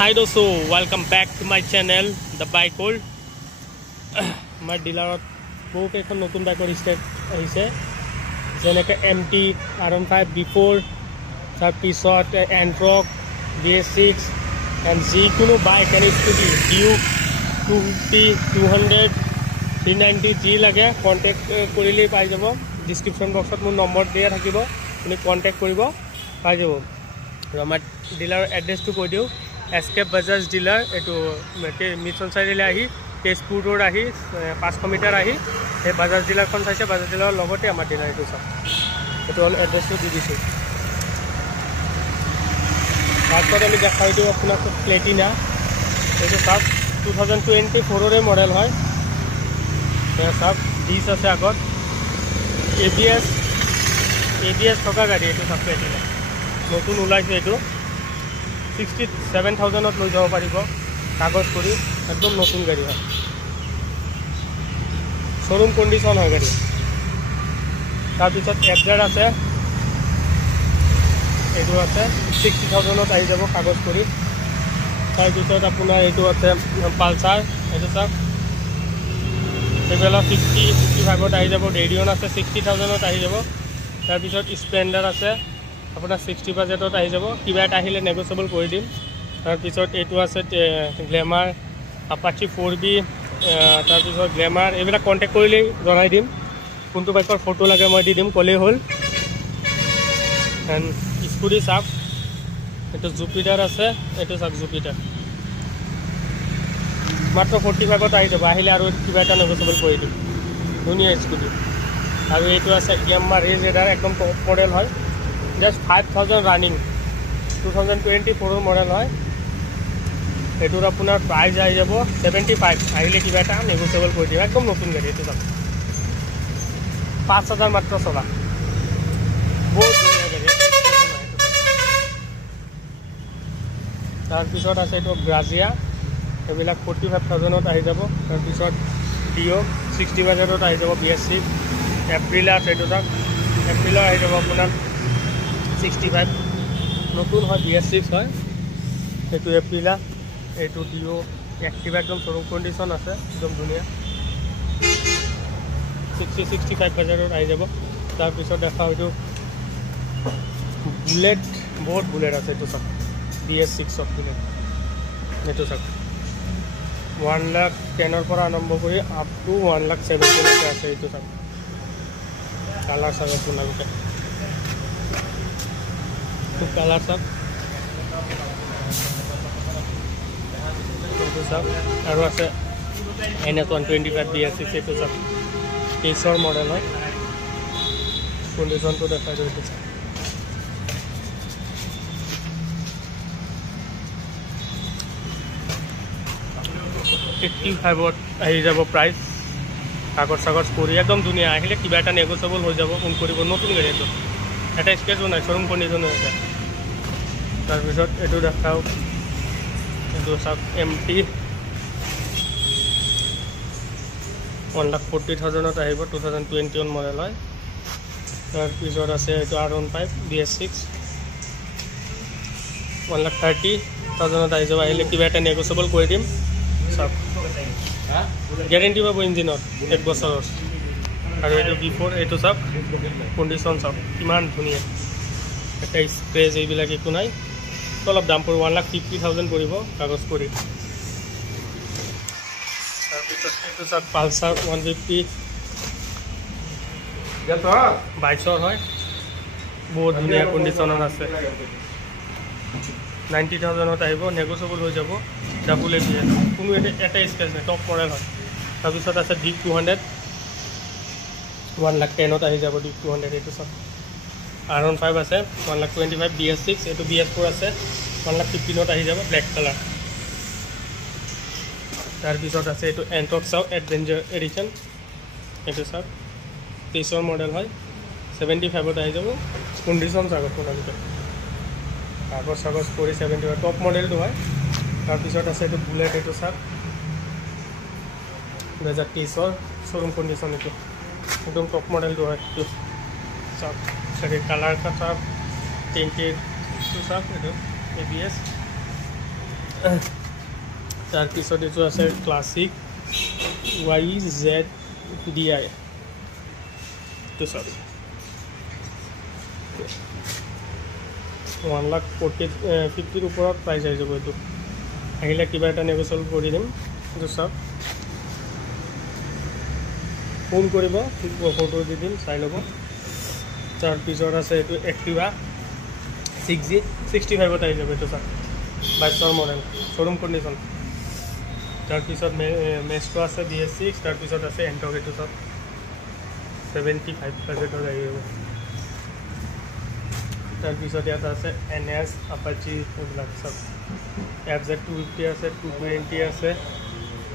Hi dosto, welcome back to my channel The Bike World. My dealer book ekon notun bike start aise jeneka MT R15 before tar pisot Android BS6 and G kuno bike and scooty Duke 250 200 390 G lage contact korile pai jabo description box ot mon number dia thakibo tumi contact koribo pai jabo আমার dealer address তো কই দিও SK Bajaj dealer এটো mission সাইডলে আহি Tezpur road আহি 500 metre আহি এই Bajaj dealer কোন চাইছে বাজাজ ডিলার লগতে আমার ডিলার এটো সব এটো অল এড্রেস তো দি দিছো তারপর আমি দেখাই দিও আপনাকে প্লেটিনা এটো সব 2024 এর মডেল হয় এটা সব 20 আছে আগত এবিএস থকা গাড়ি এটো সব প্লেটিনা নতুন ওলাইছে এটো 67000 ত লৈ যাব পাৰিব কাগজ কৰি একদম নতুন গাড়ী হয় শোৰুম কন্ডিশন হয় গাড়ী তাৰ পিছত এফজেড আছে এটো আছে 60000 ত আহি যাব কাগজ কৰি তাৰ পিছত আপোনাৰ এটো আছে পালসাৰ এটো সব এবেলা 55 ত আহি যাব ৰেডিয়ন আছে 60000 ত আহি যাব তাৰ পিছত স্প্লেন্ডাৰ আছে আপোনাৰ 60 বাজেটত আহি যাব কিবা এটা আহিলে নেগোশিয়েবল কৰি দিম তাৰ পিছত এটো আছে গ্ল্যামাৰ আপাচি 4B তাৰ পিছত গ্ল্যামাৰ এবিলা কন্টাক্ট কৰিলে জনাই দিম কোনটো বাইকৰ ফটো লাগে মই দি দিম কলে হল এন্ড স্কুটি সাব এটো জুপিটাৰ আছে এটো সাব জুপিটাৰ মাত্ৰ 45 ত আহি যাব আহিলে আৰু কিবা এটা নেগোশিয়েবল কৰি দিম ধুনীয়া স্কুটি আৰু এটো আছে গ্ল্যামাৰ ৰেজ এডাৰ একদম টপ মডেল হয় just 5000 running 2024 মডেল হয় এটোৰ আপোনাৰ প্ৰাইস আই যাব 75 আহিলে কিবা এটা নেগোশিয়েবল কৰি দিব একদম নতুন গাড়ী এটো 5000 মাত্ৰ চলা বহুত ধুনীয়া গাড়ী তাৰ পিছত আছে এটো গ্ৰাজিয়া এবিলাক 45000 ত আহি যাব তাৰ পিছত ডিও 60 বাজেটত আহি যাব BS6 এপ্ৰিলা এটো এপ্ৰিলা আহি যাব আপোনাৰ 65 নতুন হয় BS6 হয় এটো এপ্ৰিলা এটো ডিও এক্টিভ একদম শোৰুম কন্ডিশন আছে একদম ধুনিয়া 65 বাজাৰত আহি যাব তাৰ পিছত দেখা হয়তো বুলেট বহুত বুলেট আছে এটো সব BS6 সব বুলেট এটো সব 1,10,000 ৰ পৰা আৰম্ভ কৰি আপ টু 1,70,000 লৈকে আছে এটো সব কালাৰ সব আপোনালোকে कलर सब तो सब और আছে NS125 BS6 এটো सब কেসৰ মডেল হয় কন্ডিশন তো দেখা যায় তো 55 ত আহি যাব প্রাইস কাগজ কৰি একদম ধুনীয়া আহিলে কিবা এটা নেগোশিয়েবল হৈ যাব ফোন কৰিব নতুন গাড়ী এটো এটা স্কেচ নাই শোৰুম কন্ডিশন আছে তাৰ পিছত এটো দেখাও এটো সব MT 1,40,000 ত আহিব 2021 মডেল হয় তাৰ পিছত আছে এটো R15 BS6 1,30,000 ত আহি যাব আহিলে কিবা এটা নেগোশিয়েবল কৰি দিম সব গ্যাৰান্টি পাবো ইঞ্জিনত 1 বছৰৰ আৰু এটো বিফোৰ এটো সব কন্ডিশন সব কিমান ধুনিয়া এটা স্ক্ৰেচ এইবিলাক একো নাই অলপ দাম পৰ 1,50,000 পৰিব কাগজ কৰি তাৰপিছত এটো সব পালসাৰ 150 যেটা 22 হয় বহুত ধুনিয়া কন্ডিশনত আছে 90,000 ত আহিব নেগোশিয়েবল হৈ যাব ডাবল এবিএস কোনো এটা স্ক্ৰেচ নাই টপ মডেল হয় তাৰপিছত আছে ডিপ 200 1,10,000 ত আহি যাব ডিপ 200 এটো সব R15 আছে 1,25,000 BS6 এটো BS4 আছে 1,15,000 ত আহি যাব ব্ল্যাক কালার তাৰ পিছত আছে এটো এন্টক সাউ এডভেঞ্চাৰ এডিশন এটো সব 23 মডেল হয় 75 ত আহি যাব কন্ডিশন আগত আপোনালোকে কাগজ কৰি 75 টপ মডেলটো হয় তাৰ পিছত আছে এটো বুলেট এটো সব 2023 শোরুম কন্ডিশন এটো एकदम टॉप मॉडल जो है तो सब सर कलर का सब टेंटेड तो सब ABS তাৰপিছত এইটো আছে ক্লাছিক YZDI এইটো চাওক 1,50,000 ওপৰত প্ৰাইচ আহি যাব এইটো আহিলে কিবা এটা নেগোচিয়েবল কৰি দিম এইটো চাওক ফোন কৰিব ফটো দি দিম চাই ল'ব তাৰপিছত আছে এইটো এক্টিভা 6G 65ত আহি যাব এইটো চাওক 22ৰ মডেল শ্ব'ৰুম কণ্ডিশ্যন তাৰপিছত মেষ্ট্ৰ আছে BS6 তাৰপিছত আছে এণ্টক এইটো চাওক 75 বাজেটত আহি যাব তাৰপিছত ইয়াত আছে NS Apache এইবিলাক চাওক FZ250 আছে 220 আছে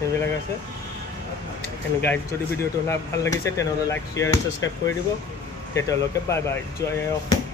এইবিলাক আছে এণ্ড গাইজ যদি ভিডিঅ'টো ভাল লাগিছে তেনেহ'লে লাইক শ্বেয়াৰ এণ্ড ছাবস্ক্ৰাইব কৰি দিব তেতিয়ালৈকে বাই বাই জয়